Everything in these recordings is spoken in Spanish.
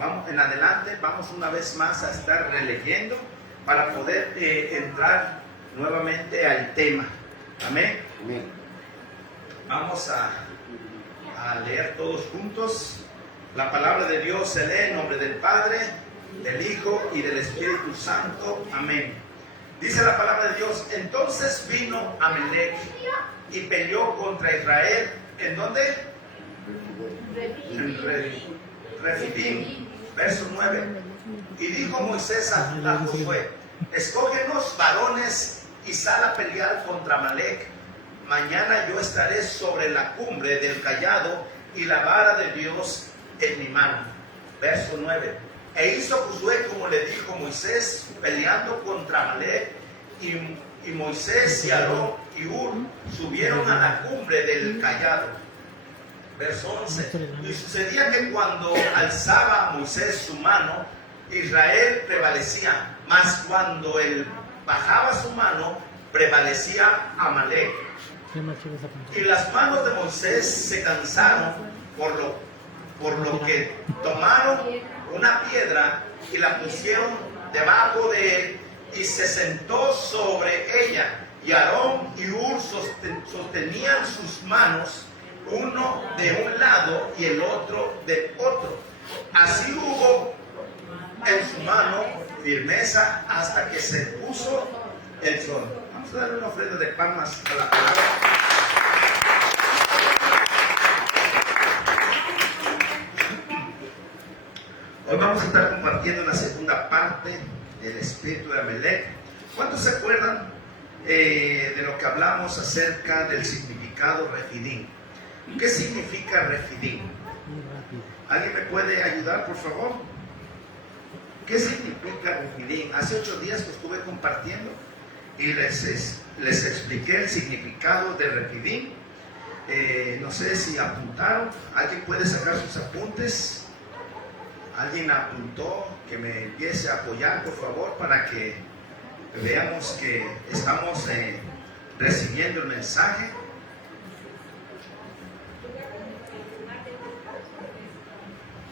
vamos en adelante, vamos una vez más a estar releyendo para poder entrar nuevamente al tema. Amén. Amén. Vamos a leer todos juntos. La palabra de Dios se lee en nombre del Padre, del Hijo y del Espíritu Santo. Amén. Dice la palabra de Dios: entonces vino Amalec y peleó contra Israel. ¿En dónde? En Refidim. Verso 9. Y dijo Moisés a Josué: escógenos varones y sal a pelear contra Amalec. Mañana yo estaré sobre la cumbre del collado y la vara de Dios en mi mano. Verso 9. E hizo Josué como le dijo Moisés, peleando contra Amalec, y Moisés y Aarón y Hur subieron a la cumbre del collado. Verso 11. Y sucedía que cuando alzaba Moisés su mano, Israel prevalecía, mas cuando él bajaba su mano, prevalecía Amalec. Y las manos de Moisés se cansaron, por lo que tomaron una piedra y la pusieron debajo de él, y se sentó sobre ella. Y Aarón y Hur sostenían sus manos, uno de un lado y el otro de otro. Así hubo en su mano firmeza hasta que se puso el sol. Vamos a darle una ofrenda de palmas a la palabra. Hoy vamos a estar compartiendo la segunda parte del espíritu de Amalec. ¿Cuántos se acuerdan de lo que hablamos acerca del significado Refidim? ¿Qué significa Refidim? ¿Alguien me puede ayudar, por favor? ¿Qué significa Refidim? Hace 8 días que estuve compartiendo y les expliqué el significado de Refidim. No sé si apuntaron. ¿Alguien puede sacar sus apuntes? ¿Alguien apuntó? Que me empiece a apoyar, por favor, para que veamos que estamos recibiendo el mensaje.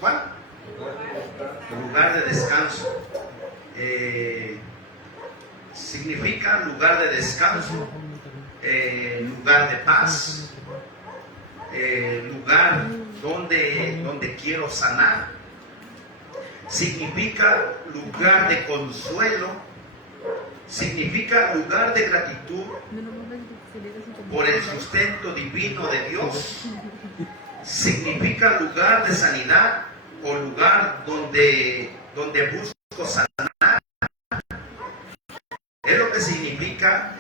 ¿Cuál? Lugar de descanso. Significa lugar de descanso, lugar de paz, lugar donde quiero sanar. Significa lugar de consuelo, significa lugar de gratitud por el sustento divino de Dios, significa lugar de sanidad o lugar donde busco sanar. Es lo que significa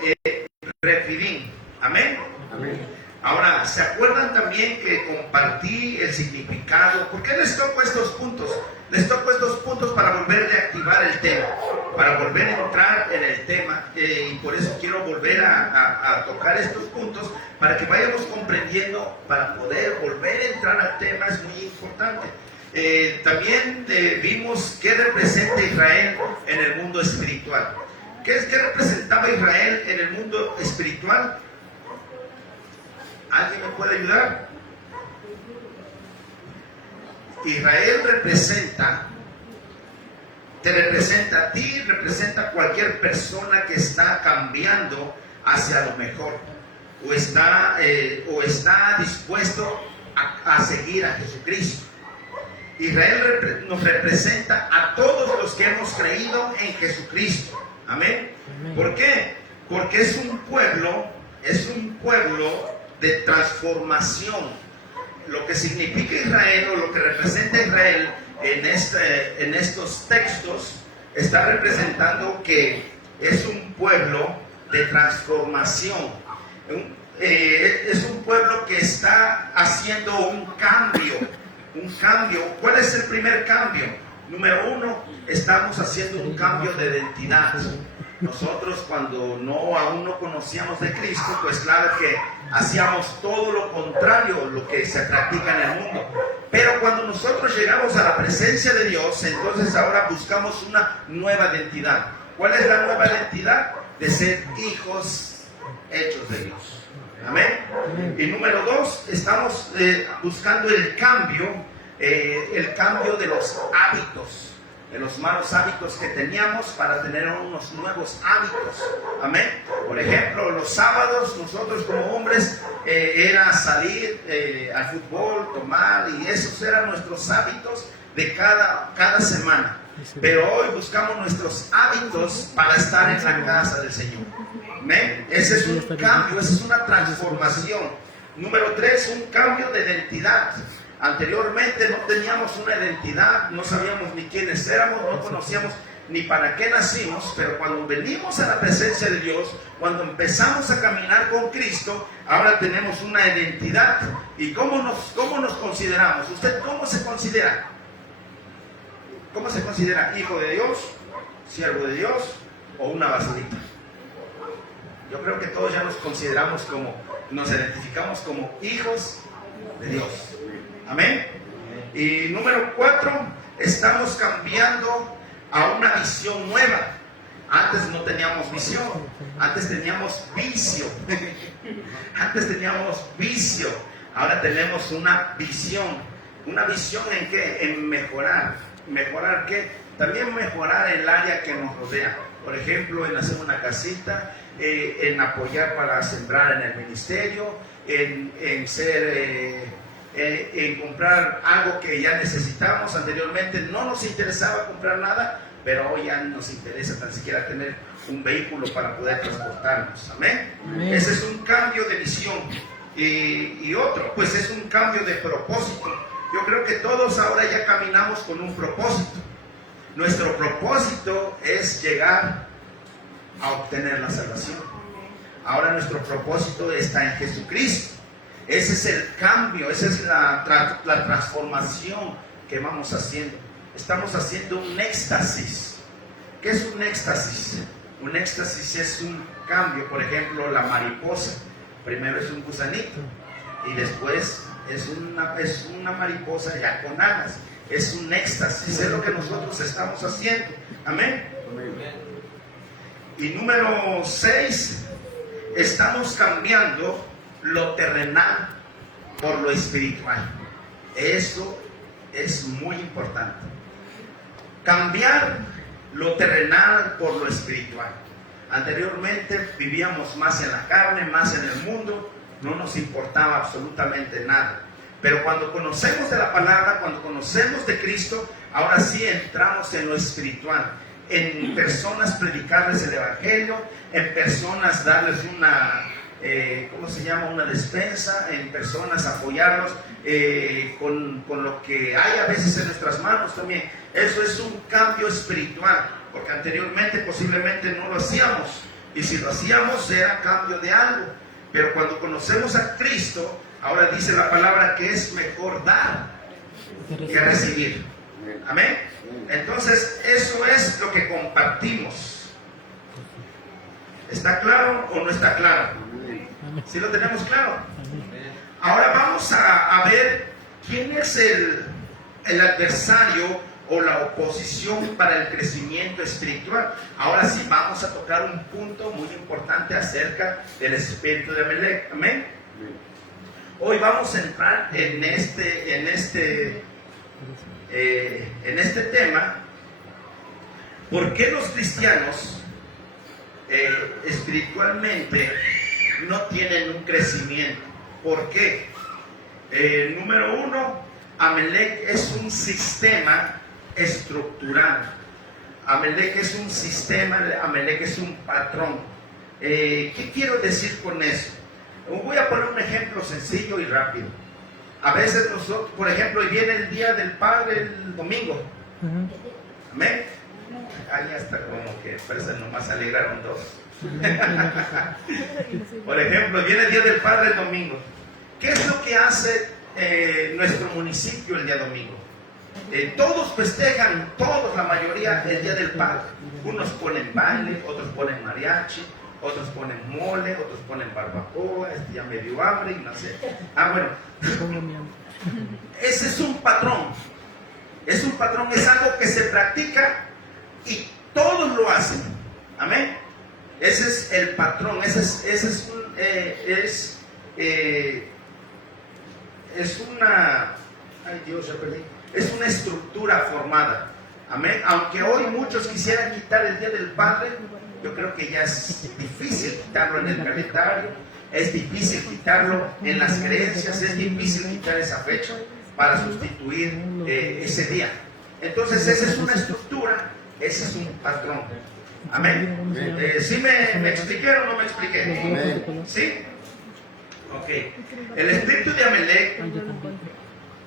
Refidim. Amén. Amén. Ahora, ¿se acuerdan también que compartí el significado? ¿Por qué les toco estos puntos? Les toco estos puntos para volver a reactivar el tema, para volver a entrar en el tema, y por eso quiero volver a tocar estos puntos, para que vayamos comprendiendo, para poder volver a entrar al tema. Es muy importante. También vimos qué representa Israel en el mundo espiritual. ¿Qué representaba Israel en el mundo espiritual? ¿Alguien me puede ayudar? Israel te representa a ti, representa a cualquier persona que está cambiando hacia lo mejor, o está dispuesto a seguir a Jesucristo. Israel nos representa a todos los que hemos creído en Jesucristo. Amén. ¿Por qué? Porque es un pueblo de transformación. Lo que significa Israel, o lo que representa Israel en estos textos, está representando que es un pueblo de transformación. Es un pueblo que está haciendo un cambio. ¿Cuál es el primer cambio? Número 1, estamos haciendo un cambio de identidad. Nosotros, cuando aún no conocíamos de Cristo, pues claro que hacíamos todo lo contrario a lo que se practica en el mundo. Pero cuando nosotros llegamos a la presencia de Dios, entonces ahora buscamos una nueva identidad. ¿Cuál es la nueva identidad? De ser hijos hechos de Dios. Amén. Y número 2, estamos buscando el cambio el cambio de los hábitos, de los malos hábitos que teníamos para tener unos nuevos hábitos. Amén. Por ejemplo, los sábados nosotros como hombres era salir al fútbol, tomar, y esos eran nuestros hábitos de cada semana. Pero hoy buscamos nuestros hábitos para estar en la casa del Señor. ¿Amén? Ese es un cambio, esa es una transformación. Número 3, un cambio de identidad. Anteriormente no teníamos una identidad, no sabíamos ni quiénes éramos, no conocíamos ni para qué nacimos, pero cuando venimos a la presencia de Dios, cuando empezamos a caminar con Cristo, ahora tenemos una identidad. ¿Y cómo nos consideramos? ¿Usted cómo se considera? ¿Cómo se considera? ¿Hijo de Dios? ¿Siervo de Dios? ¿O una basurita? Yo creo que todos ya nos identificamos como hijos de Dios. Amén. Y número 4, estamos cambiando a una visión nueva. Antes no teníamos visión, antes teníamos vicio. Antes teníamos vicio, ahora tenemos una visión. ¿Una visión en qué? En mejorar. ¿Mejorar qué? También mejorar el área que nos rodea. Por ejemplo, en hacer una casita, en apoyar para sembrar en el ministerio, en comprar algo que ya necesitamos. Anteriormente no nos interesaba comprar nada, pero hoy ya nos interesa tan siquiera tener un vehículo para poder transportarnos. Amén. Amén. Ese es un cambio de visión. Y otro, pues es un cambio de propósito. Yo creo que todos ahora ya caminamos con un propósito. Nuestro propósito es llegar a obtener la salvación. Ahora nuestro propósito está en Jesucristo. Ese es el cambio, esa es la transformación que vamos haciendo. Estamos haciendo un éxtasis. ¿Qué es un éxtasis? Un éxtasis es un cambio. Por ejemplo, la mariposa. Primero es un gusanito y después es una mariposa ya con alas. Es un éxtasis, es lo que nosotros estamos haciendo. Amén. Y número 6, estamos cambiando lo terrenal por lo espiritual. Eso es muy importante. Cambiar lo terrenal por lo espiritual. Anteriormente vivíamos más en la carne, más en el mundo, no nos importaba absolutamente nada. Pero cuando conocemos de la palabra, cuando conocemos de Cristo, ahora sí entramos en lo espiritual. En personas predicarles el evangelio, en personas darles una, una despensa, en personas apoyarlos con lo que hay a veces en nuestras manos también. Eso es un cambio espiritual, porque anteriormente posiblemente no lo hacíamos, y si lo hacíamos era cambio de algo. Pero cuando conocemos a Cristo, ahora dice la palabra que es mejor dar que recibir. Amén. Entonces, eso es lo que compartimos. ¿Está claro o no está claro? ¿Sí lo tenemos claro? Ahora vamos a ver quién es el adversario o la oposición para el crecimiento espiritual. Ahora sí vamos a tocar un punto muy importante acerca del espíritu de Amalek. Amén. Hoy vamos a entrar en este tema. ¿Por qué los cristianos espiritualmente no tienen un crecimiento? ¿Por qué? Número 1, Amalek es un sistema estructural. Amalek es un sistema, Amalek es un patrón. ¿Qué quiero decir con eso? Voy a poner un ejemplo sencillo y rápido. A veces nosotros, por ejemplo, viene el Día del Padre el domingo. Amén. Ahí hasta como que parece nomás se alegraron dos. Por ejemplo, viene el Día del Padre el domingo. ¿Qué es lo que hace nuestro municipio el día domingo? Todos festejan, todos, la mayoría, el Día del Padre. Unos ponen baile, otros ponen mariachi, otros ponen mole, otros ponen barbacoa. Ya me dio hambre y no sé. Bueno. Ese es un patrón. Es un patrón, es algo que se practica y todos lo hacen. Amén. Ese es el patrón. Ay Dios, ya perdí. Es una estructura formada. Amén. Aunque hoy muchos quisieran quitar el Día del Padre, yo creo que ya es difícil quitarlo en el calendario, es difícil quitarlo en las creencias, es difícil quitar esa fecha para sustituir ese día. Entonces esa es una estructura, ese es un patrón. Amén. ¿Sí me expliqué o no me expliqué? ¿Sí? Ok. El espíritu de Amalek,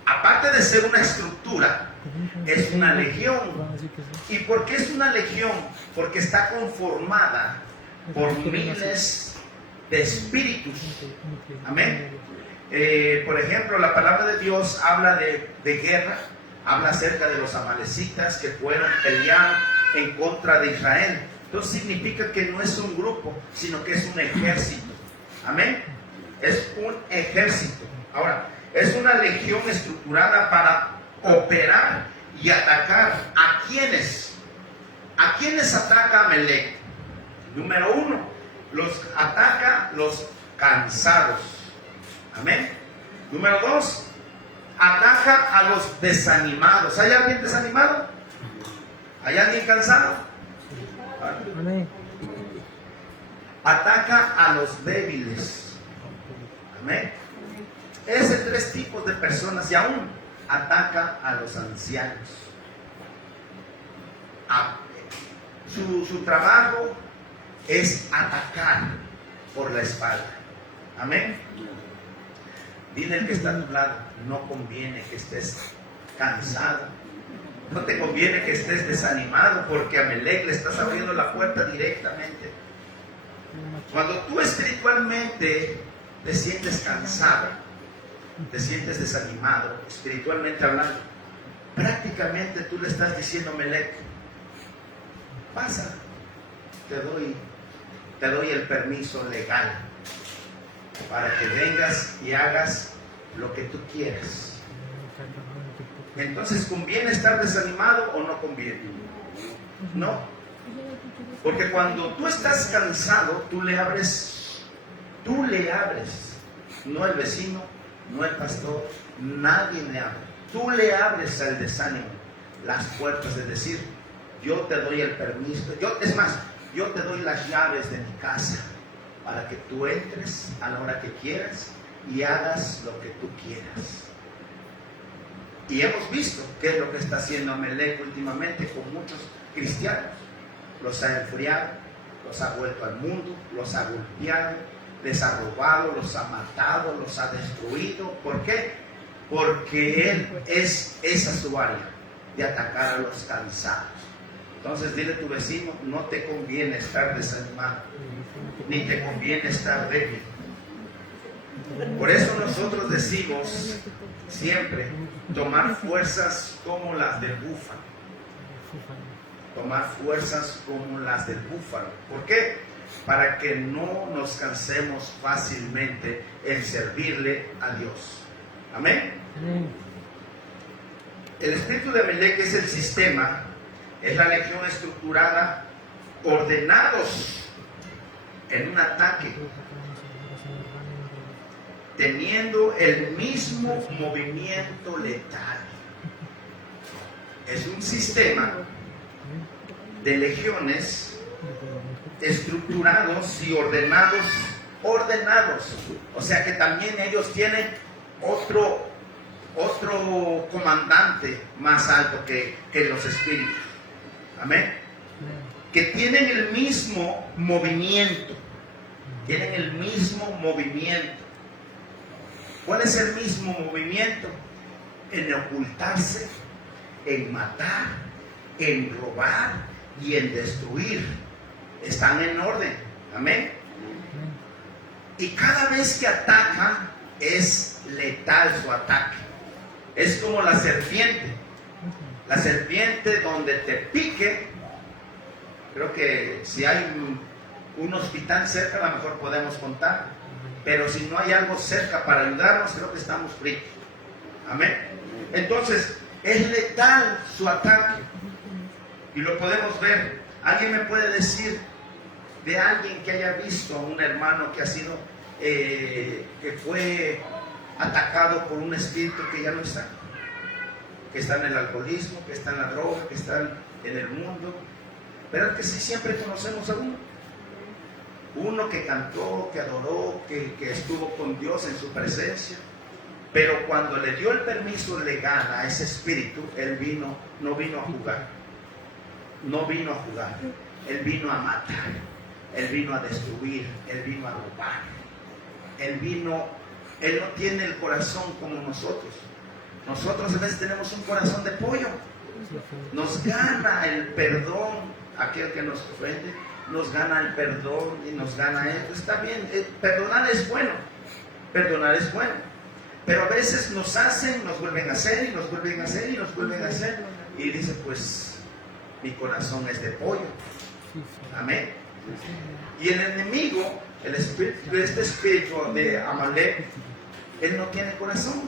aparte de ser una estructura, es una legión. ¿Y por qué es una legión? Porque está conformada por miles de espíritus. Amén. Por ejemplo, la palabra de Dios habla de guerra, habla acerca de los amalecitas que fueron pelear en contra de Israel. Entonces significa que no es un grupo, sino que es un ejército. Amén. Es un ejército. Ahora, es una legión estructurada para operar y atacar. ¿A quiénes? ¿A quiénes ataca Amalek? Número uno, ataca los cansados. Amén. Número dos, ataca a los desanimados. ¿Hay alguien desanimado? ¿Hay alguien cansado? Amén. Ataca a los débiles. Amén. Es de tres tipos de personas y aún ataca a los ancianos. Su trabajo es atacar por la espalda. Amén. Dile al que está a tu lado, no conviene que estés cansado, no te conviene que estés desanimado, porque a Amalek le estás abriendo la puerta directamente. Cuando tú espiritualmente te sientes cansado, te sientes desanimado, espiritualmente hablando, prácticamente tú le estás diciendo a Amalek, pasa, te doy el permiso legal para que vengas y hagas lo que tú quieras. Entonces, ¿conviene estar desanimado o no conviene? No. Porque cuando tú estás cansado, tú le abres, no el vecino, no el pastor, nadie le abre. Tú le abres al desánimo las puertas de decir, yo te doy el permiso, es más, yo te doy las llaves de mi casa para que tú entres a la hora que quieras y hagas lo que tú quieras. Y hemos visto qué es lo que está haciendo Amalek últimamente con muchos cristianos. Los ha enfriado, los ha vuelto al mundo, los ha golpeado, les ha robado, los ha matado, los ha destruido. ¿Por qué? Porque esa es su área, de atacar a los cansados. Entonces dile a tu vecino, no te conviene estar desanimado, ni te conviene estar débil. Por eso nosotros decimos siempre, tomar fuerzas como las del búfalo. Tomar fuerzas como las del búfalo. ¿Por qué? Para que no nos cansemos fácilmente en servirle a Dios. Amén. El espíritu de Amalek es el sistema, es la legión estructurada, ordenados en un ataque, teniendo el mismo movimiento letal. Es un sistema de legiones estructurados y ordenados. O sea que también ellos tienen otro comandante más alto que los espíritus. Amén. Que tienen el mismo movimiento. Tienen el mismo movimiento. ¿Cuál es el mismo movimiento? En ocultarse, en matar, en robar y en destruir. Están en orden. Amén. Y cada vez que atacan es letal su ataque. Es como la serpiente. La serpiente donde te pique, creo que si hay un hospital cerca, a lo mejor podemos contar. Pero si no hay algo cerca para ayudarnos, creo que estamos fritos. Amén. Entonces, es letal su ataque. Y lo podemos ver. ¿Alguien me puede decir de alguien que haya visto a un hermano que ha sido, que fue atacado por un espíritu que ya no está? que está en el alcoholismo, que está en la droga, que está en el mundo. Pero que sí, siempre conocemos a uno. Uno que cantó, que adoró, que estuvo con Dios en su presencia. Pero cuando le dio el permiso legal a ese espíritu, él no vino a jugar. No vino a jugar. Él vino a matar. Él vino a destruir. Él vino a robar. Él no tiene el corazón como nosotros. Nosotros a veces tenemos un corazón de pollo. Nos gana el perdón aquel que nos ofende. Nos gana el perdón y nos gana esto. Está bien, perdonar es bueno. Perdonar es bueno. Pero a veces nos hacen, nos vuelven a hacer y nos vuelven a hacer y nos vuelven a hacer. Y dice, pues, mi corazón es de pollo. Amén. Y el enemigo, este espíritu de Amalek, él no tiene corazón.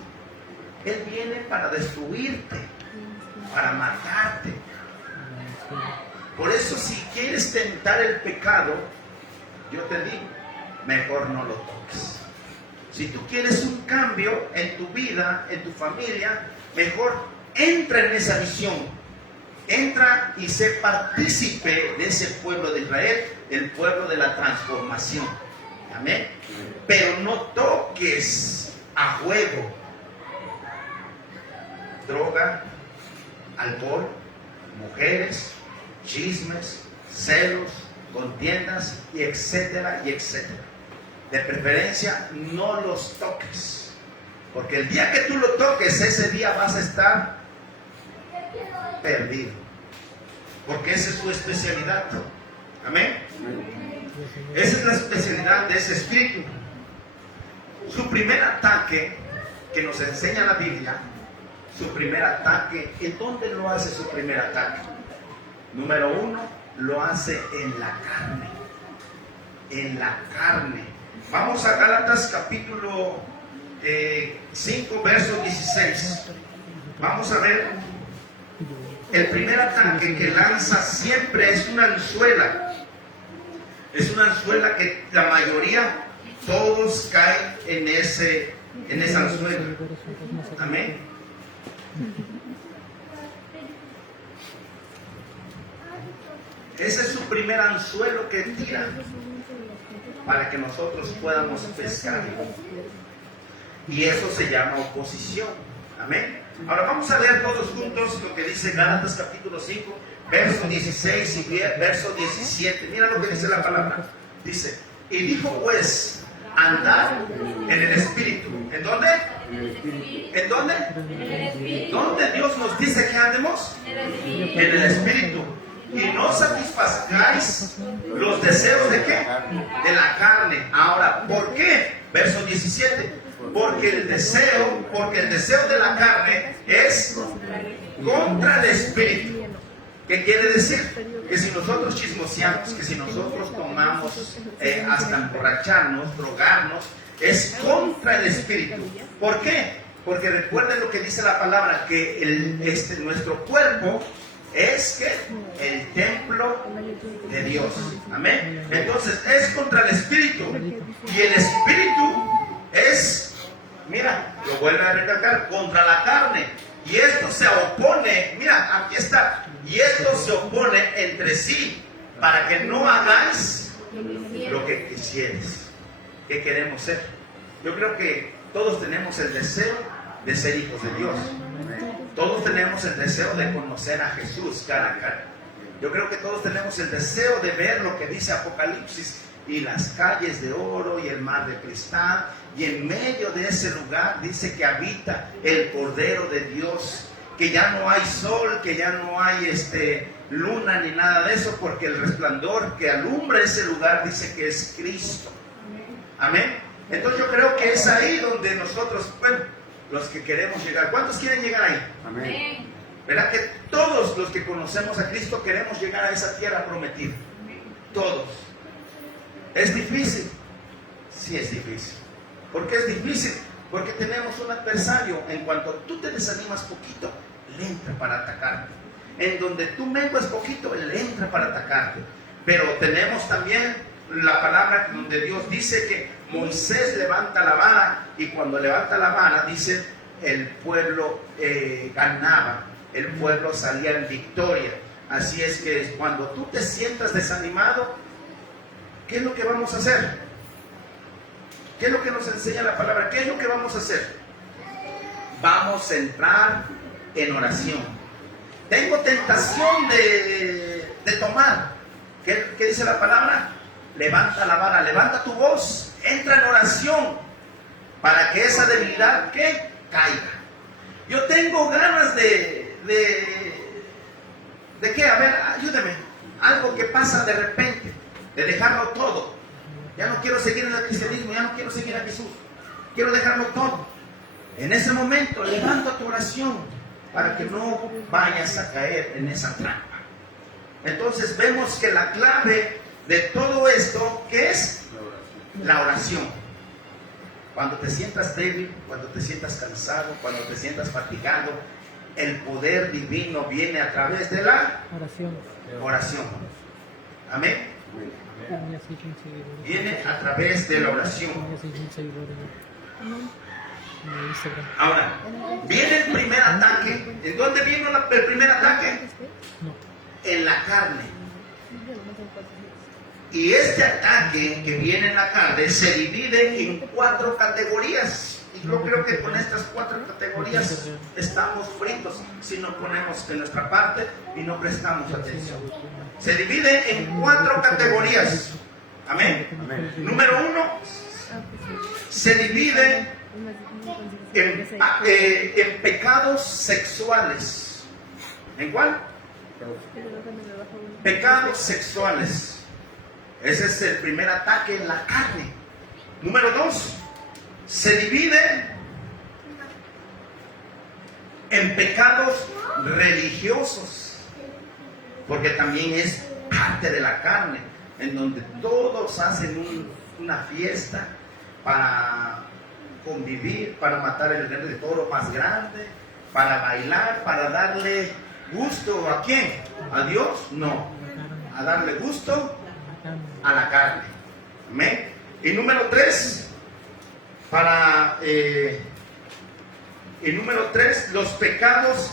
Él viene para destruirte, para matarte. Por eso, si quieres tentar el pecado, yo te digo, mejor no lo toques. Si tú quieres un cambio en tu vida, en tu familia, mejor entra en esa visión. Entra y sé partícipe de ese pueblo de Israel, el pueblo de la transformación. Amén. Pero no toques a juego droga, alcohol, mujeres, chismes, celos, contiendas, y etcétera, y etcétera. De preferencia, no los toques. Porque el día que tú lo toques, ese día vas a estar perdido. Porque esa es su especialidad. Amén. Esa es la especialidad de ese espíritu. Su primer ataque, que nos enseña la Biblia, su primer ataque, ¿en dónde lo hace su primer ataque? Número 1, lo hace en la carne. En la carne. Vamos a Gálatas capítulo 5, verso 16. Vamos a ver. El primer ataque que lanza siempre es una anzuela. Es una anzuela que la mayoría, todos caen en esa anzuela. Amén. Ese es su primer anzuelo que tira para que nosotros podamos pescar. Y eso se llama oposición. Amén. Ahora vamos a leer todos juntos lo que dice Gálatas capítulo 5, verso 16 y verso 17. Mira lo que dice la palabra. Dice, y dijo pues, andad en el Espíritu. ¿En dónde? ¿En dónde? ¿Dónde Dios nos dice que andemos? En el Espíritu. Y no satisfazgáis los deseos de ¿qué? De la carne. Ahora, ¿por qué? Verso 17. Porque el deseo de la carne es contra el Espíritu. ¿Qué quiere decir? Que si nosotros chismoseamos, que si nosotros tomamos hasta emborracharnos, drogarnos, es contra el Espíritu. ¿Por qué? Porque recuerden lo que dice la palabra, que nuestro cuerpo es que el templo de Dios. Amén. Entonces es contra el Espíritu. Y el Espíritu es, mira, lo vuelve a recalcar, contra la carne. Y esto se opone, mira, aquí está. Y esto se opone entre sí, para que no hagáis lo que quisieres. ¿Qué queremos ser? Yo creo que todos tenemos el deseo de ser hijos de Dios. Todos tenemos el deseo de conocer a Jesús cara a cara. Yo creo que todos tenemos el deseo de ver lo que dice Apocalipsis, y las calles de oro y el mar de cristal, y en medio de ese lugar dice que habita el Cordero de Dios, que ya no hay sol, que ya no hay luna ni nada de eso, porque el resplandor que alumbra ese lugar dice que es Cristo. Amén. Entonces yo creo que es ahí donde nosotros, bueno, los que queremos llegar. ¿Cuántos quieren llegar ahí? Amén. ¿Verdad que todos los que conocemos a Cristo queremos llegar a esa tierra prometida? Todos. ¿Es difícil? Sí, es difícil. ¿Por qué es difícil? Porque tenemos un adversario. En cuanto tú te desanimas poquito, él entra para atacarte. En donde tú menguas poquito, él entra para atacarte. Pero tenemos también la palabra donde Dios dice que Moisés levanta la vara, y cuando levanta la vara dice el pueblo ganaba, el pueblo salía en victoria. Así es que cuando tú te sientas desanimado, ¿qué es lo que vamos a hacer? ¿Qué es lo que nos enseña la palabra? ¿Qué es lo que vamos a hacer? Vamos a entrar en oración. Tengo tentación de tomar. ¿Qué dice la palabra? Levanta la vara, levanta tu voz, entra en oración para que esa debilidad que caiga. Yo tengo ganas de qué, a ver, ayúdeme. Algo que pasa de repente, de dejarlo todo. Ya no quiero seguir en el cristianismo, ya no quiero seguir a Jesús. Quiero dejarlo todo. En ese momento, levanta tu oración para que no vayas a caer en esa trampa. Entonces vemos que la clave de todo esto, ¿qué es? La oración. Cuando te sientas débil, cuando te sientas cansado, cuando te sientas fatigado, el poder divino viene a través de la oración. Amén. Viene a través de la oración. Ahora, viene el primer ataque. ¿En dónde vino el primer ataque? En la carne. Y este ataque que viene en la carne se divide en 4 categorías. Y yo creo que con estas 4 categorías estamos fritos si no ponemos de nuestra parte y no prestamos atención. Se divide en 4 categorías. Amén. Número 1, se divide en pecados sexuales. ¿En cuál? Pecados sexuales. Ese es el primer ataque en la carne. Número 2, se divide en pecados religiosos, porque también es parte de la carne, en donde todos hacen una fiesta para convivir, para matar el verde toro más grande, para bailar, para darle gusto. ¿A quién? ¿A Dios? No, a darle gusto a la carne. Amén. Y número 3, los pecados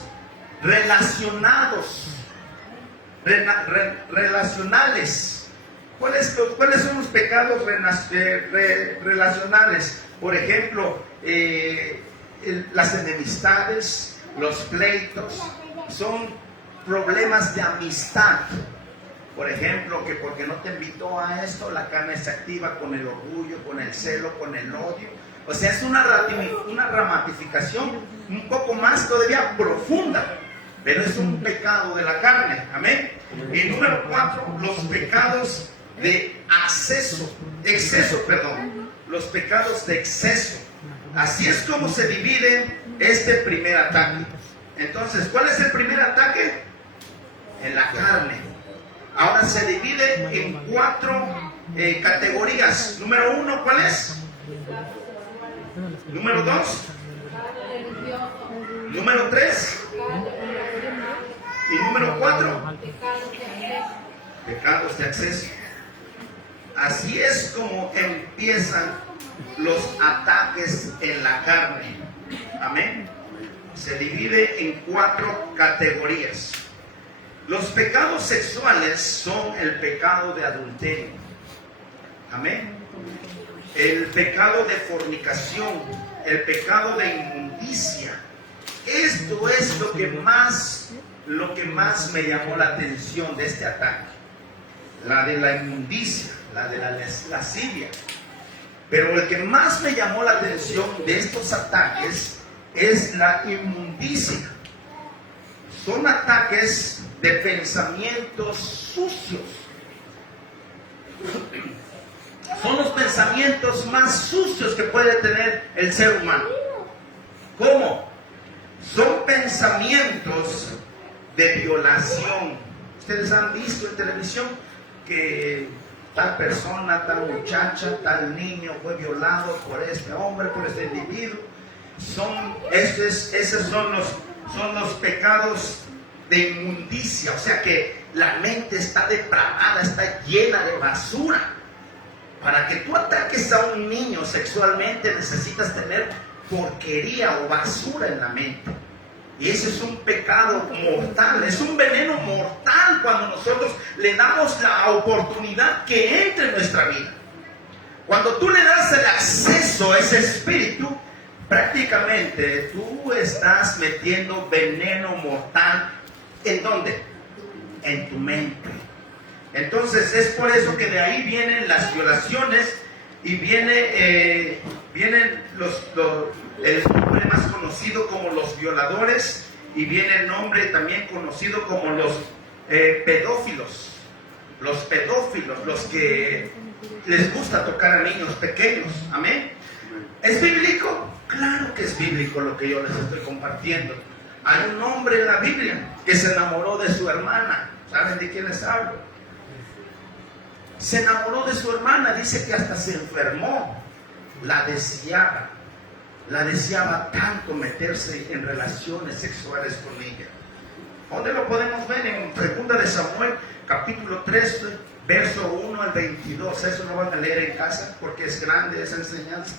relacionales. ¿Cuáles son los pecados relacionales? Por ejemplo, las enemistades, los pleitos, son problemas de amistad. Por ejemplo, que porque no te invitó a esto, la carne se activa con el orgullo, con el celo, con el odio. O sea, es una ramificación un poco más todavía profunda, pero es un pecado de la carne. Amén. Y número 4, los pecados de exceso. Los pecados de exceso. Así es como se divide este primer ataque. Entonces, ¿cuál es el primer ataque? En la carne. Ahora se divide en 4 categorías. Número 1, ¿cuál es? Número 2. Número 3. Y número 4. Pecados de acceso. Así es como empiezan los ataques en la carne. Amén. Se divide en 4 categorías. Los pecados sexuales son el pecado de adulterio. Amén. El pecado de fornicación, el pecado de inmundicia. Esto es lo que más me llamó la atención de este ataque. La de la inmundicia, la de la lascivia. Pero el que más me llamó la atención de estos ataques es la inmundicia. Son ataques de pensamientos sucios. Son los pensamientos más sucios que puede tener el ser humano. ¿Cómo? Son pensamientos de violación. Ustedes han visto en televisión que tal persona, tal muchacha, tal niño fue violado por este hombre, por este individuo. Esos son los pecados de inmundicia. O sea que la mente está depravada, está llena de basura. Para que tú ataques a un niño sexualmente necesitas tener porquería o basura en la mente. Y ese es un pecado mortal, es un veneno mortal cuando nosotros le damos la oportunidad que entre en nuestra vida. Cuando tú le das el acceso a ese espíritu, prácticamente tú estás metiendo veneno mortal. ¿En dónde? En tu mente. Entonces es por eso que de ahí vienen las violaciones y vienen el nombre más conocido como los violadores, y viene el nombre también conocido como los pedófilos. Los pedófilos, los que les gusta tocar a niños pequeños. Amén. ¿Es bíblico? Claro que es bíblico lo que yo les estoy compartiendo. Hay un hombre en la Biblia que se enamoró de su hermana. ¿Saben de quién les hablo? Se enamoró de su hermana, dice que hasta se enfermó. La deseaba tanto meterse en relaciones sexuales con ella. ¿Dónde lo podemos ver? En 2 de Samuel, capítulo 3, verso 1 al 22. Eso lo van a leer en casa porque es grande esa enseñanza.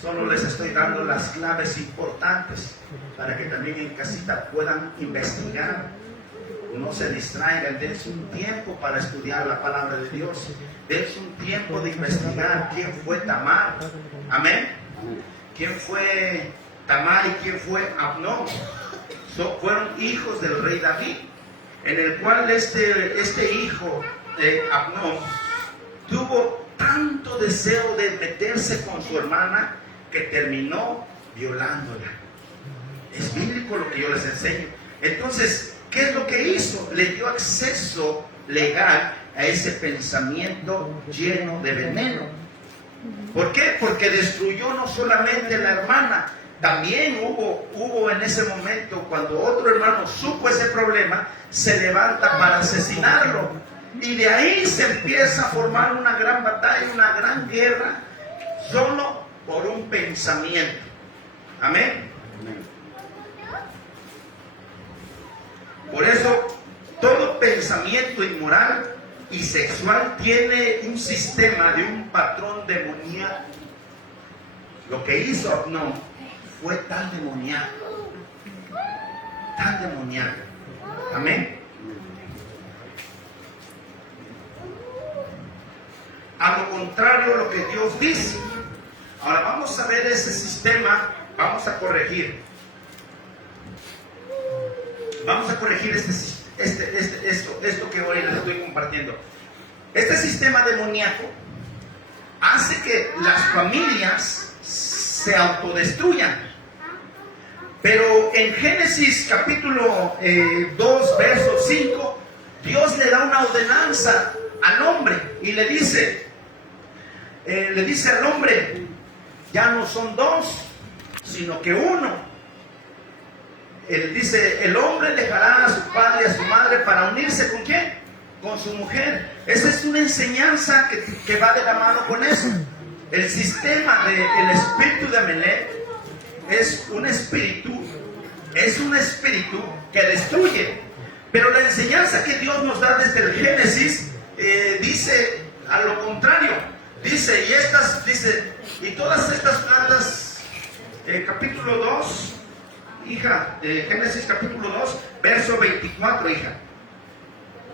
Solo les estoy dando las claves importantes para que también en casita puedan investigar. No se distraigan, dense un tiempo para estudiar la palabra de Dios. Dense un tiempo de investigar quién fue Tamar. Amén. ¿Quién fue Tamar y quién fue Amnón? Fueron hijos del rey David, en el cual este hijo de Amnón tuvo tanto deseo de meterse con su hermana que terminó violándola. Es bíblico lo que yo les enseño. Entonces, ¿qué es lo que hizo? Le dio acceso legal a ese pensamiento lleno de veneno. ¿Por qué? Porque destruyó no solamente la hermana, también hubo en ese momento, cuando otro hermano supo ese problema, se levanta para asesinarlo. Y de ahí se empieza a formar una gran batalla, una gran guerra, solo por un pensamiento. Amén. Por eso, todo pensamiento inmoral y sexual tiene un sistema de un patrón demoníaco. Lo que hizo Amnón fue tan demoníaco. Amén. A lo contrario, lo que Dios dice. Ahora vamos a ver ese sistema, vamos a corregir. Vamos a corregir esto que hoy les estoy compartiendo. Este sistema demoníaco hace que las familias se autodestruyan. Pero en Génesis capítulo 2, verso 5, Dios le da una ordenanza al hombre y le dice al hombre, ya no son dos, sino que uno. Él dice, el hombre dejará a su padre y a su madre para unirse ¿con quién? Con su mujer. Esa es una enseñanza que va de la mano con eso. El sistema del espíritu de Amalek es un espíritu que destruye. Pero la enseñanza que Dios nos da desde el Génesis dice a lo contrario. Dice, y todas estas plantas, capítulo 2, hija, Génesis capítulo 2, verso 24, hija.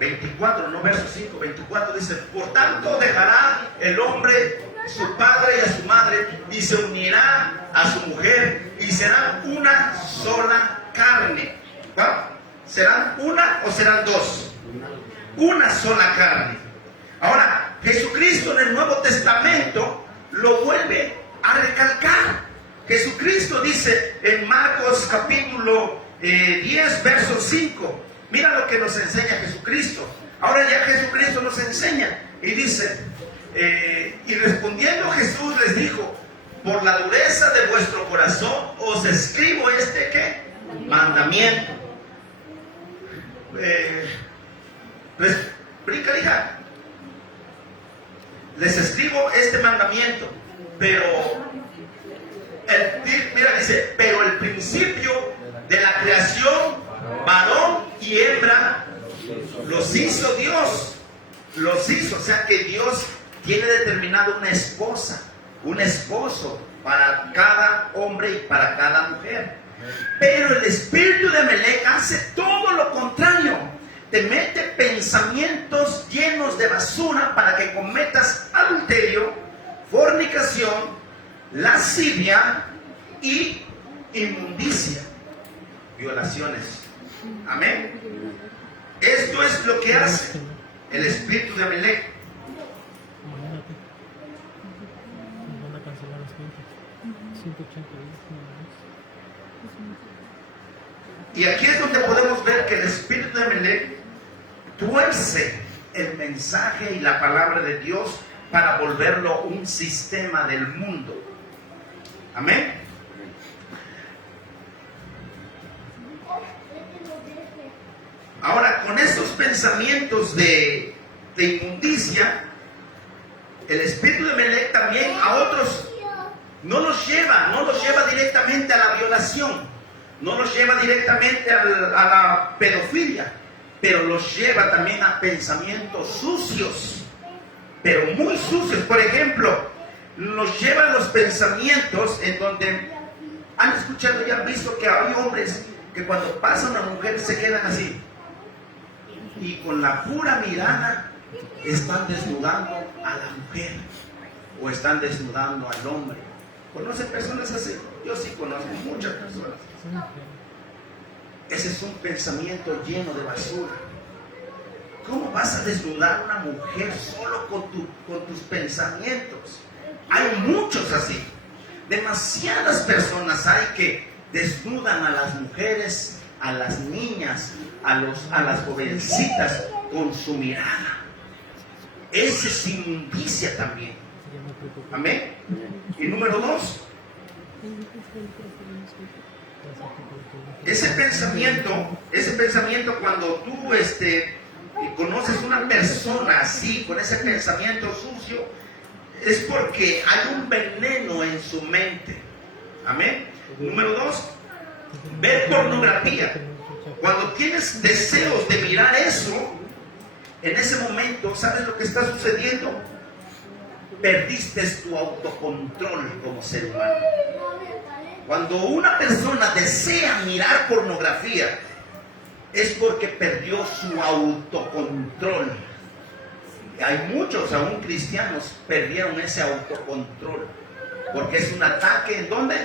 24, no verso 5, 24 dice, por tanto dejará el hombre su padre y a su madre y se unirá a su mujer y serán una sola carne. ¿Va? ¿Serán una o serán dos? Una sola carne. Ahora, Jesucristo en el Nuevo Testamento lo vuelve a recalcar. Jesucristo dice en Marcos capítulo 10, verso 5. Mira lo que nos enseña Jesucristo. Ahora ya Jesucristo nos enseña y dice, y respondiendo Jesús les dijo, por la dureza de vuestro corazón os escribo ¿qué? Mandamiento. Brinca, hija. Les escribo este mandamiento, pero mira, dice, pero el principio de la creación, varón y hembra, los hizo Dios. Los hizo, o sea que Dios tiene determinado una esposa, un esposo, para cada hombre y para cada mujer. Pero el espíritu de Amalek hace todo lo contrario. Te mete pensamientos llenos de basura para que cometas adulterio, fornicación, lascivia y inmundicia, violaciones. Amén. Esto es lo que hace el espíritu de Amalek. Van a cancelar las cuentas. 180 Y aquí es donde podemos ver que el espíritu de Amalek tuerce el mensaje y la palabra de Dios para volverlo un sistema del mundo. Amén. Ahora, con estos pensamientos de inmundicia, el espíritu de Amalek también a otros no los lleva directamente a la violación, no los lleva directamente a la pedofilia, pero los lleva también a pensamientos sucios, pero muy sucios. Por ejemplo, nos lleva a los pensamientos en donde han escuchado y han visto que hay hombres que cuando pasa una mujer se quedan así y con la pura mirada están desnudando a la mujer o están desnudando al hombre. ¿Conocen personas así? Yo sí conozco muchas personas. Ese es un pensamiento lleno de basura. ¿Cómo vas a desnudar a una mujer solo con tus pensamientos? Hay muchos así. Demasiadas personas hay que desnudan a las mujeres, a las niñas, a las jovencitas con su mirada. Esa es inmundicia también. Amén. Y número 2, ese pensamiento cuando tú conoces una persona así, con ese pensamiento sucio, es porque hay un veneno en su mente. Amén. Número 2, ver pornografía. Cuando tienes deseos de mirar eso, en ese momento, ¿sabes lo que está sucediendo? Perdiste tu autocontrol como ser humano. Cuando una persona desea mirar pornografía, es porque perdió su autocontrol. Hay muchos, aún cristianos, perdieron ese autocontrol, porque es un ataque, ¿en dónde?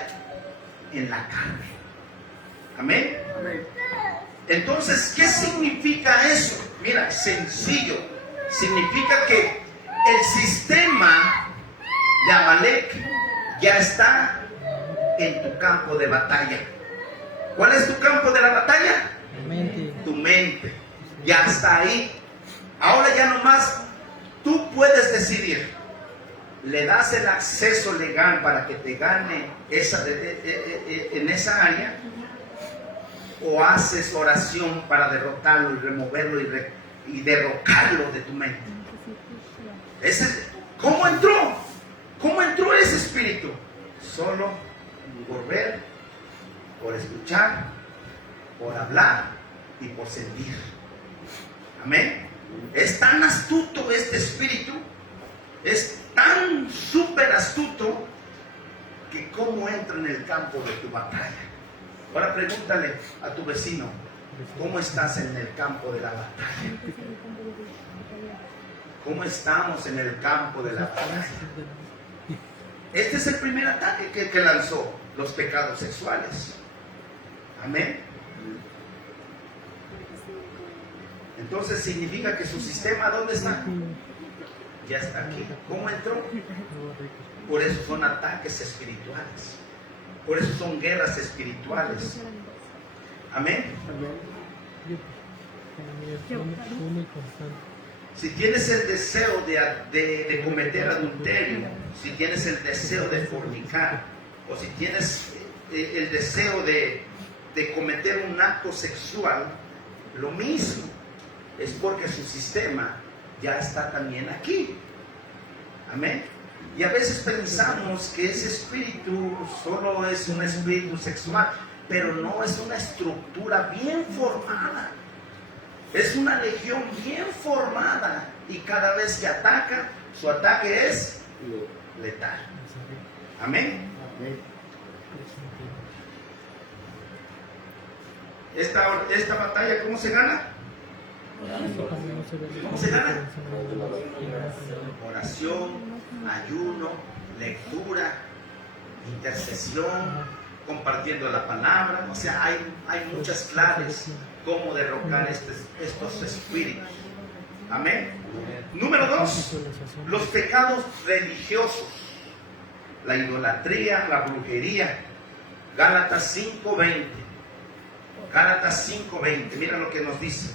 En la carne. Amén. Entonces, ¿qué significa eso? Mira, sencillo. Significa que el sistema de Amalek ya está en tu campo de batalla. ¿Cuál es tu campo de la batalla? Tu mente. Ya está ahí. Ahora ya nomás tú puedes decidir. ¿Le das el acceso legal para que te gane en esa área? ¿O haces oración para derrotarlo y removerlo y derrocarlo de tu mente? ¿Cómo entró? ¿Cómo entró ese espíritu? Solo por ver, por escuchar, por hablar y por sentir. Amén. Es tan astuto este espíritu, es tan súper astuto, que cómo entra en el campo de tu batalla. Ahora pregúntale a tu vecino, ¿cómo estás en el campo de la batalla? ¿Cómo estamos en el campo de la batalla? Este es el primer ataque que lanzó, los pecados sexuales. Amén. Entonces significa que su sistema, ¿dónde está? Ya está aquí. ¿Cómo entró? Por eso son ataques espirituales. Por eso son guerras espirituales. Amén. Si tienes el deseo de cometer adulterio, si tienes el deseo de fornicar, o si tienes el deseo de cometer un acto sexual, lo mismo, es porque su sistema ya está también aquí. Amén. Y a veces pensamos que ese espíritu solo es un espíritu sexual, pero no, es una estructura bien formada. Es una legión bien formada, y cada vez que ataca, su ataque es letal. Amén. Esta batalla, ¿cómo se gana? ¿Cómo se gana? Oración, ayuno, lectura, intercesión, compartiendo la palabra. O sea, hay muchas claves cómo derrocar estos espíritus. Amén. Número 2, los pecados religiosos, la idolatría, la brujería. Gálatas 5:20. Gálatas 5:20, mira lo que nos dice.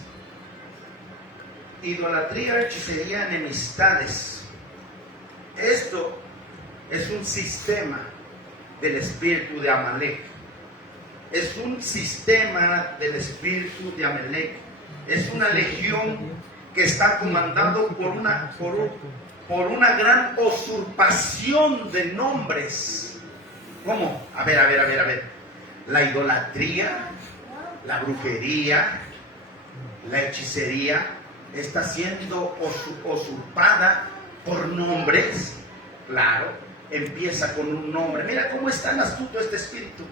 Idolatría, hechicería, enemistades. Esto es un sistema del espíritu de Amalek. Es un sistema del espíritu de Amalek. Es una legión que está comandado por una gran usurpación de nombres. ¿Cómo? A ver. La idolatría, la brujería, la hechicería está siendo usurpada por nombres. Claro, empieza con un nombre. Mira cómo es tan astuto este espíritu.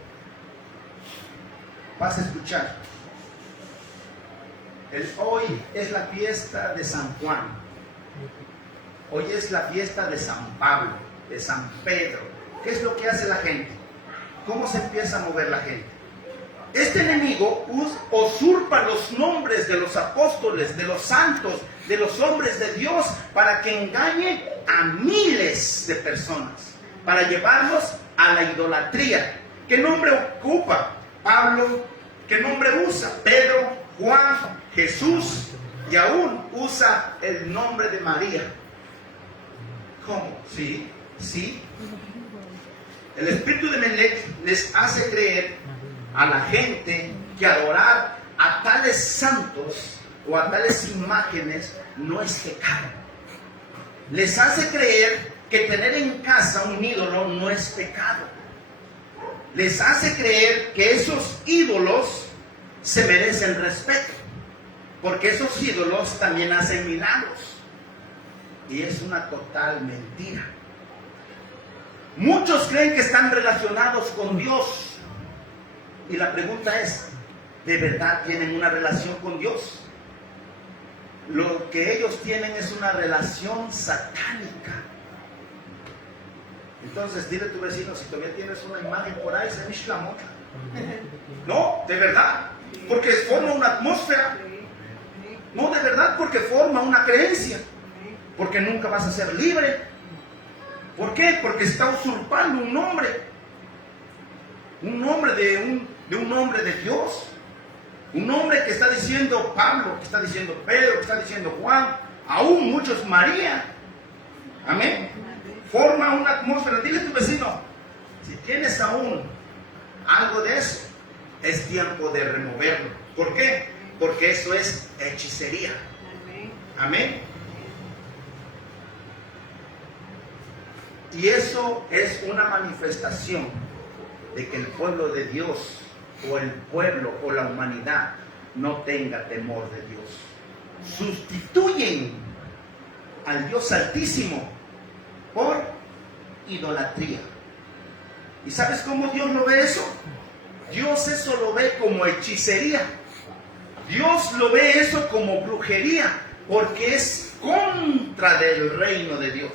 Vas a escuchar. Hoy es la fiesta de San Juan. Hoy es la fiesta de San Pablo, de San Pedro. ¿Qué es lo que hace la gente? ¿Cómo se empieza a mover la gente? Este enemigo usurpa los nombres de los apóstoles, de los santos, de los hombres de Dios, para que engañe a miles de personas, para llevarlos a la idolatría. ¿Qué nombre ocupa Pablo? ¿Qué nombre usa? Pedro, Juan, Jesús, y aún usa el nombre de María. ¿Cómo? Sí. El espíritu de Melech les hace creer a la gente que adorar a tales santos o a tales imágenes no es pecado. Les hace creer que tener en casa un ídolo no es pecado. Les hace creer que esos ídolos se merecen respeto, porque esos ídolos también hacen milagros. Y es una total mentira. Muchos creen que están relacionados con Dios. Y la pregunta es, ¿de verdad tienen una relación con Dios? Lo que ellos tienen es una relación satánica. Entonces dile a tu vecino, si todavía tienes una imagen por ahí, se me la mocha. No, de verdad, porque forma una atmósfera. No, de verdad, porque forma una creencia. Porque nunca vas a ser libre. ¿Por qué? Porque está usurpando un nombre. Un nombre de un nombre de Dios. Un nombre que está diciendo Pablo, que está diciendo Pedro, que está diciendo Juan, aún muchos María. Amén. Forma una atmósfera. Dile a tu vecino, si tienes aún algo de eso, es tiempo de removerlo. ¿Por qué? Porque eso es hechicería. Amén. Y eso es una manifestación de que el pueblo de Dios, o el pueblo, o la humanidad, no tenga temor de Dios. Sustituyen al Dios Altísimo por idolatría. ¿Y sabes cómo Dios lo ve eso? Dios eso lo ve como hechicería. Dios lo ve eso como brujería, porque es contra del reino de Dios.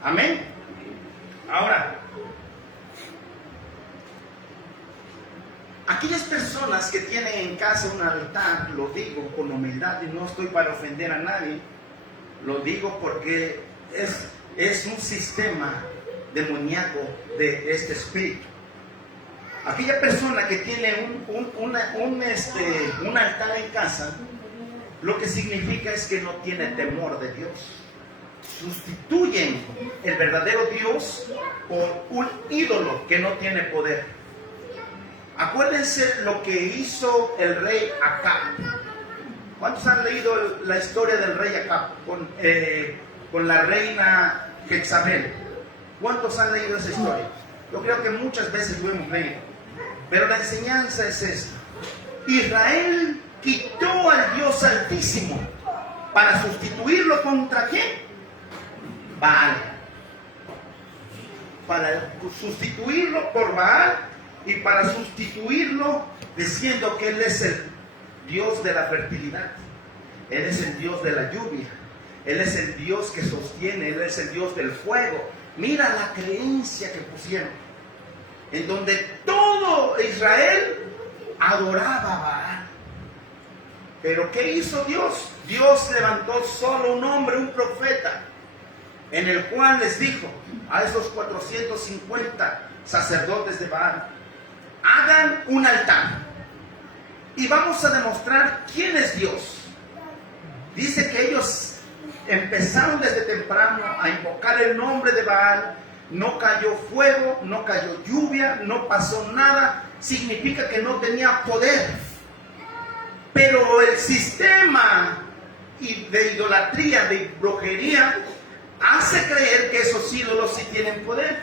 Amén. Ahora, aquellas personas que tienen en casa un altar, lo digo con humildad y no estoy para ofender a nadie, lo digo porque es un sistema demoníaco de este espíritu. Aquella persona que tiene un altar en casa, lo que significa es que no tiene temor de Dios. Sustituyen el verdadero Dios por un ídolo que no tiene poder. Acuérdense lo que hizo el rey Acab. ¿Cuántos han leído la historia del rey Acab con la reina Jezabel? ¿Cuántos han leído esa historia? Yo creo que muchas veces lo hemos leído. Pero la enseñanza es esta. Israel quitó al Dios Altísimo para sustituirlo ¿contra quién? Baal. para sustituirlo por Baal y para sustituirlo diciendo que Él es el Dios de la fertilidad, Él es el Dios de la lluvia, Él es el Dios que sostiene, Él es el Dios del fuego. Mira la creencia que pusieron, en donde todo Israel adoraba a Baal. Pero ¿qué hizo Dios? Dios levantó solo un hombre, un profeta, en el cual les dijo a esos 450 sacerdotes de Baal: hagan un altar y vamos a demostrar quién es Dios. Dice que ellos empezaron desde temprano a invocar el nombre de Baal. No cayó fuego, no cayó lluvia, no pasó nada. Significa que no tenía poder. Pero el sistema de idolatría, de brujería, hace creer que esos ídolos sí tienen poder.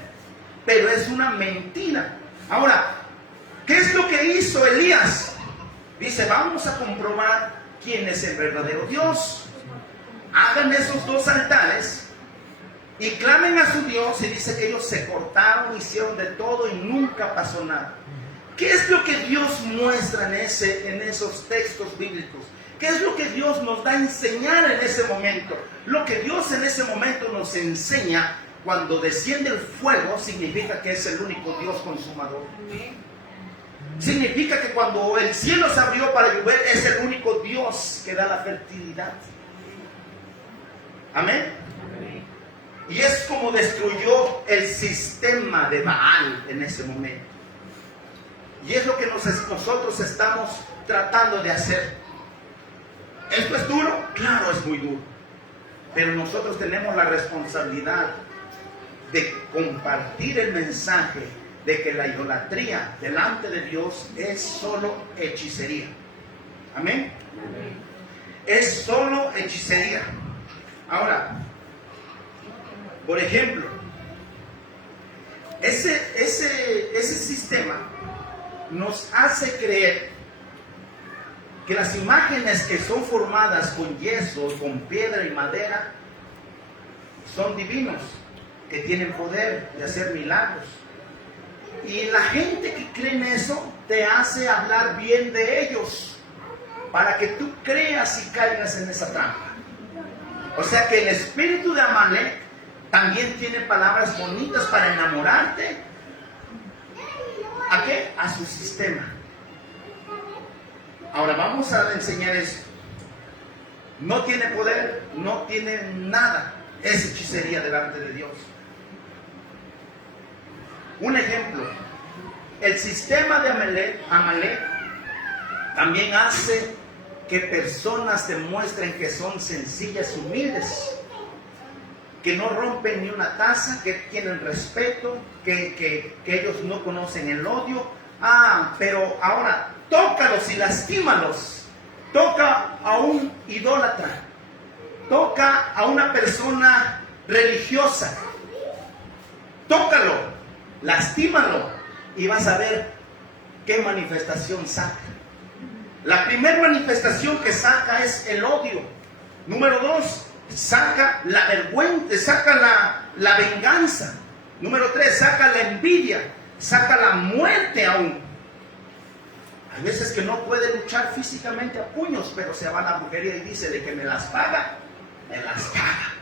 Pero es una mentira. Ahora, ¿qué es lo que hizo Elías? Dice: vamos a comprobar quién es el verdadero Dios. Hagan esos dos altares y clamen a su Dios. Y dice que ellos se cortaron, hicieron de todo y nunca pasó nada. ¿Qué es lo que Dios muestra en esos textos bíblicos? ¿Qué es lo que Dios nos da a enseñar en ese momento? Lo que Dios en ese momento nos enseña: cuando desciende el fuego, significa que es el único Dios consumador. Significa que cuando el cielo se abrió para llover, es el único Dios que da la fertilidad. Amén. Y es como destruyó el sistema de Baal en ese momento. Y es lo que nosotros estamos tratando de hacer. ¿Esto es duro? Claro, es muy duro. Pero nosotros tenemos la responsabilidad de compartir el mensaje de que la idolatría delante de Dios es solo hechicería. Amén. Es solo hechicería. Ahora, por ejemplo, ese sistema nos hace creer que las imágenes que son formadas con yeso, con piedra y madera, son divinos, que tienen poder de hacer milagros. Y la gente que cree en eso te hace hablar bien de ellos, para que tú creas y caigas en esa trampa. O sea que el espíritu de Amalek también tiene palabras bonitas para enamorarte. ¿A qué? A su sistema. Ahora vamos a enseñar esto. No tiene poder, no tiene nada. Es hechicería delante de Dios. Un ejemplo: el sistema de Amalek también hace que personas demuestren que son sencillas, humildes, que no rompen ni una taza, que tienen respeto, que ellos no conocen el odio. Pero ahora tócalos y lastímalos. Toca a un idólatra, toca a una persona religiosa, tócalo, lastímalo y vas a ver qué manifestación saca. La primera manifestación que saca es el odio. Número 2, saca la vergüenza, saca la venganza. Número 3, saca la envidia, saca la muerte aún. Hay veces que no puede luchar físicamente a puños, pero se va a la brujería y dice: de que me las paga, me las paga.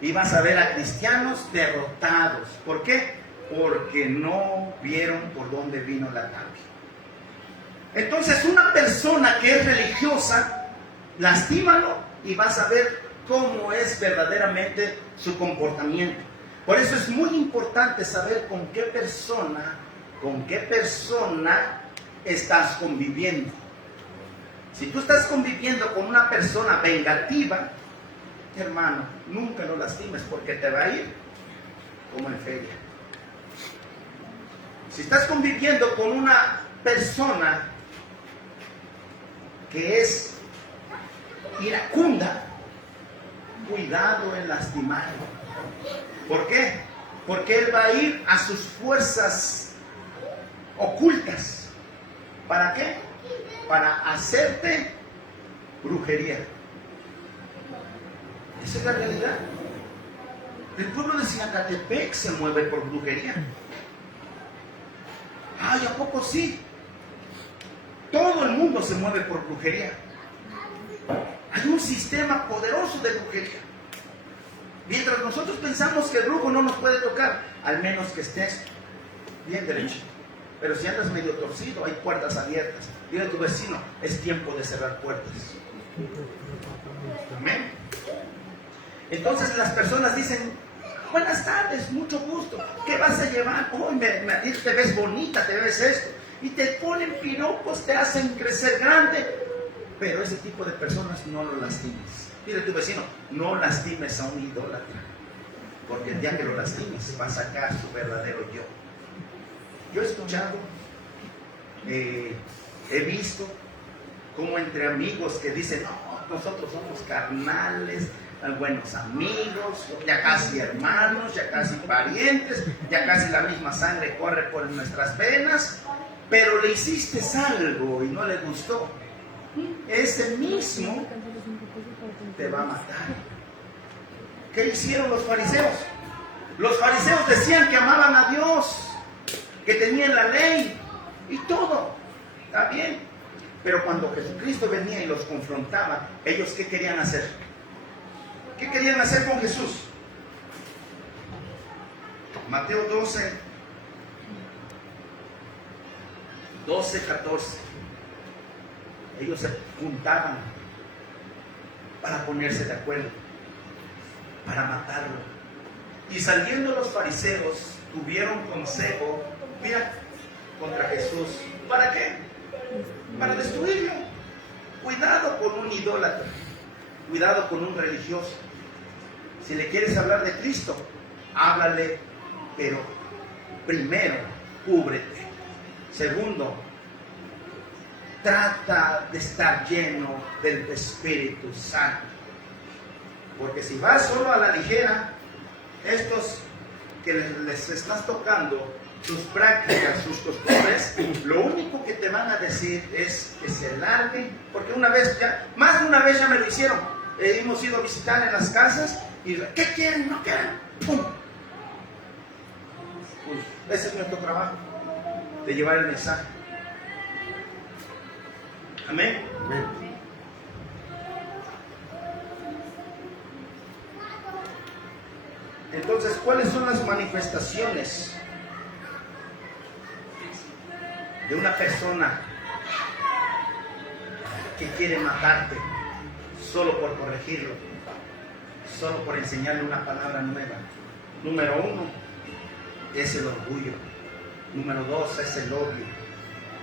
Y vas a ver a cristianos derrotados. ¿Por qué? Porque no vieron por dónde vino el ataque. Entonces, una persona que es religiosa, lastímalo y vas a ver cómo es verdaderamente su comportamiento. Por eso es muy importante saber con qué persona estás conviviendo. Si tú estás conviviendo con una persona vengativa, hermano, nunca lo lastimes, porque te va a ir como en feria. Si estás conviviendo con una persona que es iracunda, cuidado en lastimarlo. ¿Por qué? Porque él va a ir a sus fuerzas ocultas. ¿Para qué? Para hacerte brujería. Esa es la realidad. El pueblo de Zinacatepec se mueve por brujería. Ay, ¿a poco sí? Todo el mundo se mueve por brujería. Hay un sistema poderoso de brujería. Mientras nosotros pensamos que el brujo no nos puede tocar, al menos que estés bien derecho. Pero si andas medio torcido, hay puertas abiertas. Dile a tu vecino, es tiempo de cerrar puertas. Amén. Entonces las personas dicen, buenas tardes, mucho gusto. ¿Qué vas a llevar? Oh, te ves bonita, te ves esto. Y te ponen piropos, te hacen crecer grande. Pero ese tipo de personas no lo lastimes. Dile a tu vecino, no lastimes a un idólatra. Porque el día que lo lastimes va a sacar su verdadero yo. Yo he escuchado, he visto como entre amigos que dicen, no, nosotros somos carnales, buenos amigos, ya casi hermanos, ya casi parientes, ya casi la misma sangre corre por nuestras venas, pero le hiciste algo y no le gustó. Ese mismo te va a matar. ¿Qué hicieron los fariseos? Los fariseos decían que amaban a Dios, que tenían la ley y todo, está bien, pero cuando Jesucristo venía y los confrontaba, ellos ¿qué querían hacer? ¿Qué querían hacer con Jesús? Mateo 12:14. Ellos se juntaban para ponerse de acuerdo, para matarlo. Y saliendo los fariseos, tuvieron consejo, mira, contra Jesús. ¿Para qué? Para destruirlo. Cuidado con un idólatra, cuidado con un religioso. Si le quieres hablar de Cristo, háblale, pero primero, cúbrete. Segundo, trata de estar lleno del Espíritu Santo. Porque si vas solo a la ligera, estos que les estás tocando, sus prácticas, sus costumbres, lo único que te van a decir es que se larguen, porque una vez ya, más de una vez ya me lo hicieron. Hemos ido a visitar en las casas y ¿qué quieren? ¿No quieren? ¡Pum! Pues ese es nuestro trabajo, de llevar el mensaje. Amén. Amén. Entonces, ¿cuáles son las manifestaciones de una persona que quiere matarte solo por corregirlo, solo por enseñarle una palabra nueva? Número 1 es el orgullo. Número 2 es el odio.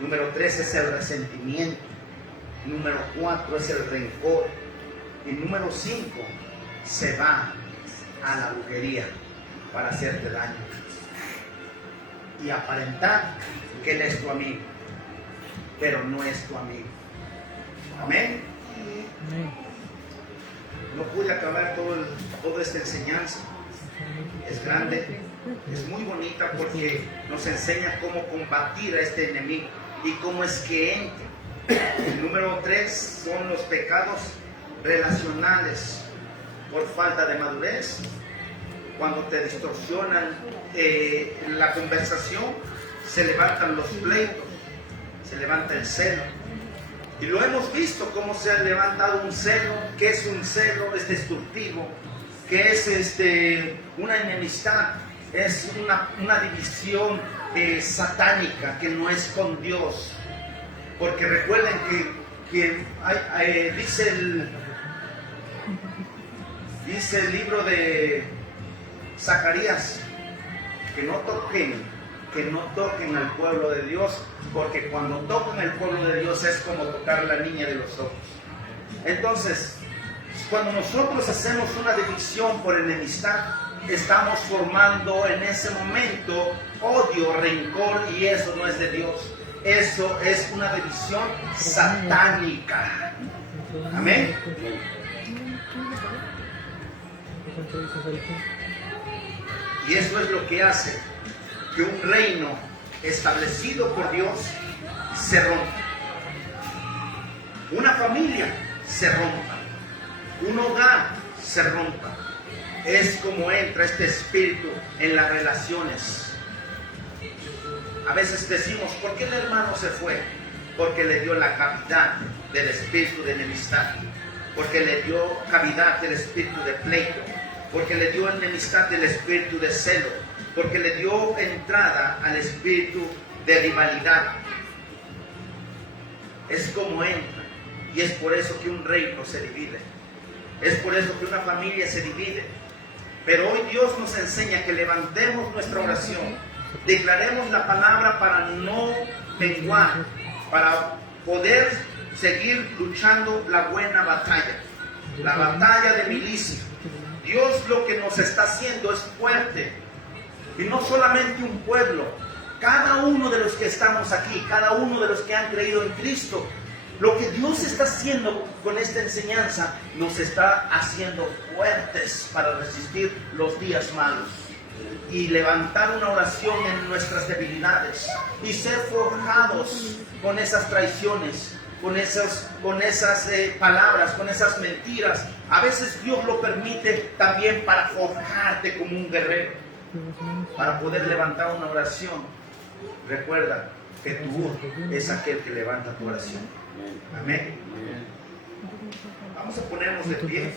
Número 3 es el resentimiento. Número 4 es el rencor. Y número 5 se va a la brujería para hacerte daño y aparentar que él es tu amigo, pero no es tu amigo. Amén. No pude acabar toda esta enseñanza. Es grande, es muy bonita porque nos enseña cómo combatir a este enemigo y cómo es que entra. El número 3 son los pecados relacionales por falta de madurez. Cuando te distorsionan la conversación, se levantan los pleitos, se levanta el celo. Y lo hemos visto cómo se ha levantado un celo. ¿Qué es un celo? Es destructivo. ¿Qué es una enemistad? Es una división satánica que no es con Dios. Porque recuerden que dice el libro de Zacarías que no toquen al pueblo de Dios, porque cuando tocan al pueblo de Dios es como tocar a la niña de los ojos. Entonces, cuando nosotros hacemos una división por enemistad, estamos formando en ese momento odio, rencor, y eso no es de Dios. Eso es una división satánica. Amén. Y eso es lo que hace que un reino establecido por Dios se rompa. Una familia se rompa. Un hogar se rompa. Es como entra este espíritu en las relaciones. A veces decimos, ¿por qué el hermano se fue? Porque le dio la cavidad del espíritu de enemistad, porque le dio cavidad del espíritu de pleito, porque le dio enemistad del espíritu de celo, porque le dio entrada al espíritu de rivalidad. Es como entra, y es por eso que un reino se divide, es por eso que una familia se divide. Pero hoy Dios nos enseña que levantemos nuestra oración, declaremos la palabra para no menguar, para poder seguir luchando la buena batalla, la batalla de milicia. Dios lo que nos está haciendo es fuerte, y no solamente un pueblo, cada uno de los que estamos aquí, cada uno de los que han creído en Cristo. Lo que Dios está haciendo con esta enseñanza, nos está haciendo fuertes para resistir los días malos y levantar una oración en nuestras debilidades y ser forjados con esas traiciones, con esas palabras, con esas mentiras. A veces Dios lo permite también para forjarte como un guerrero, para poder levantar una oración. Recuerda que tú es aquel que levanta tu oración. Amén. Vamos a ponernos de pie.